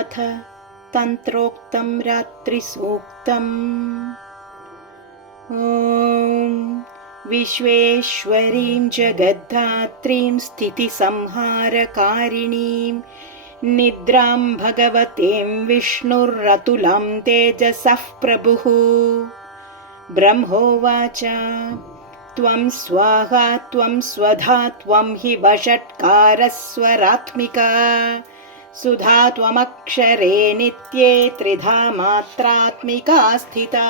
अथ तन्त्रोक्तं रात्रिसूक्तम्। ॐ विश्वेश्वरीं जगद्धात्रीं स्थितिसंहारकारिणीं निद्रां भगवतीं विष्णुरतुलं तेजसः प्रभुः। ब्रह्मोवाच त्वं स्वाहा त्वं स्वधा त्वं हि वषट्कारस्वरात्मिका सुधा त्वमक्षरे नित्ये त्रिधा मात्रात्मिका स्थिता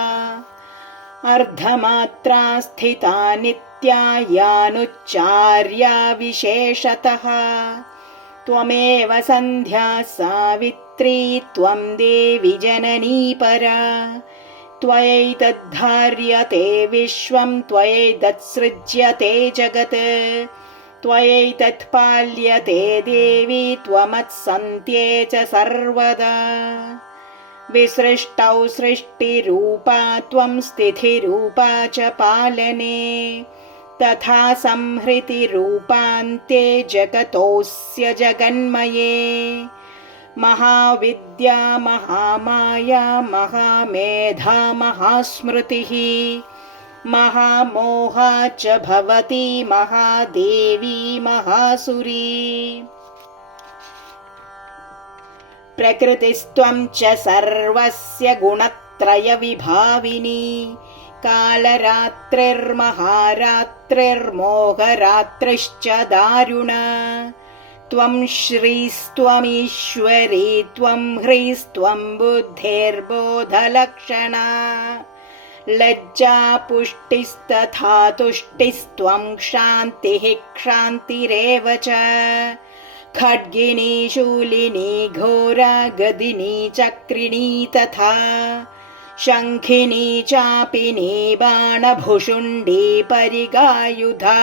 अर्धमात्रा स्थिता नित्या यानुच्चार्या विशेषतः त्वमेव सन्ध्या सावित्री त्वं देवि जननी परा त्वयैतद्धार्यते विश्वं त्वयैतत्सृज्यते जगत् त्वयैतत्पाल्यते देवी त्वमत्सन्त्ये च सर्वदा विसृष्टौ सृष्टिरूपा त्वं स्थितिरूपा च पालने तथा संहृतिरूपान्ते जगतोऽस्य जगन्मये महाविद्या महामाया महामेधा महास्मृतिः महामोहा च भवती महादेवी महासुरी प्रकृतिस्त्वं च सर्वस्य गुणत्रयविभाविनी कालरात्रिर्महारात्रिर्मोहरात्रिश्च दारुणा त्वं श्रीस्त्वमीश्वरी त्वं ह्रीस्त्वं बुद्धिर्बोधलक्षणा लज्जा पुष्टिस्तथा तुष्टिस्त्वं क्षान्तिः क्षान्तिरेव च खड्गिनी शूलिनी घोरा गदिनी चक्रिणी तथा शङ्खिनी चापिनी बाणभुषुण्डी परिगायुधा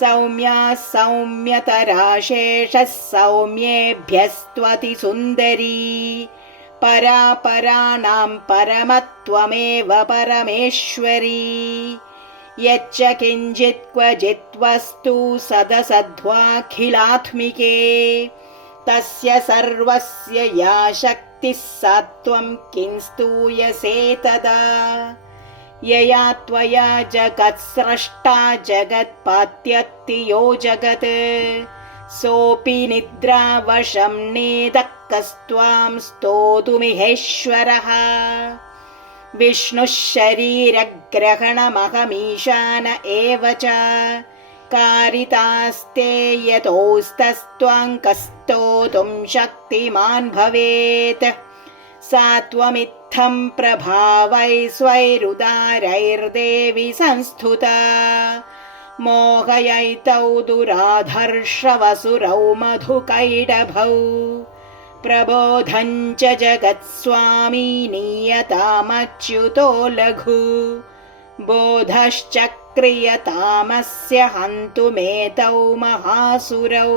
सौम्या सौम्यतरा शेषः सौम्येभ्यस्त्वति सुन्दरी परा पराणां परमत्वमेव परमेश्वरी यच्च किञ्चित् क्वचित् वस्तु सदसद्वाखिलात्मिके तस्य सर्वस्य या शक्तिः सा त्वं किं स्तूयसे तदा यया त्वया जगत्स्रष्टा जगत्पात्यत्ति यो जगत् सोऽपि निद्रावशं नेदः कस्त्वां स्तोतुमिहेश्वरः विष्णुः शरीरग्रहणमहमीशान एव च कारितास्ते यतोस्तस्त्वां कस्तोतुं शक्तिमान् भवेत् सा त्वमित्थं प्रभावैश्वैरुदारैर्देवि संस्तुता मोहयैतौ दुराधर्षवसुरौ मधुकैटभौ प्रबोधं च जगत्स्वामी नीयतामच्युतो लघु बोधश्च क्रियतामस्य हन्तुमेतौ महासुरौ।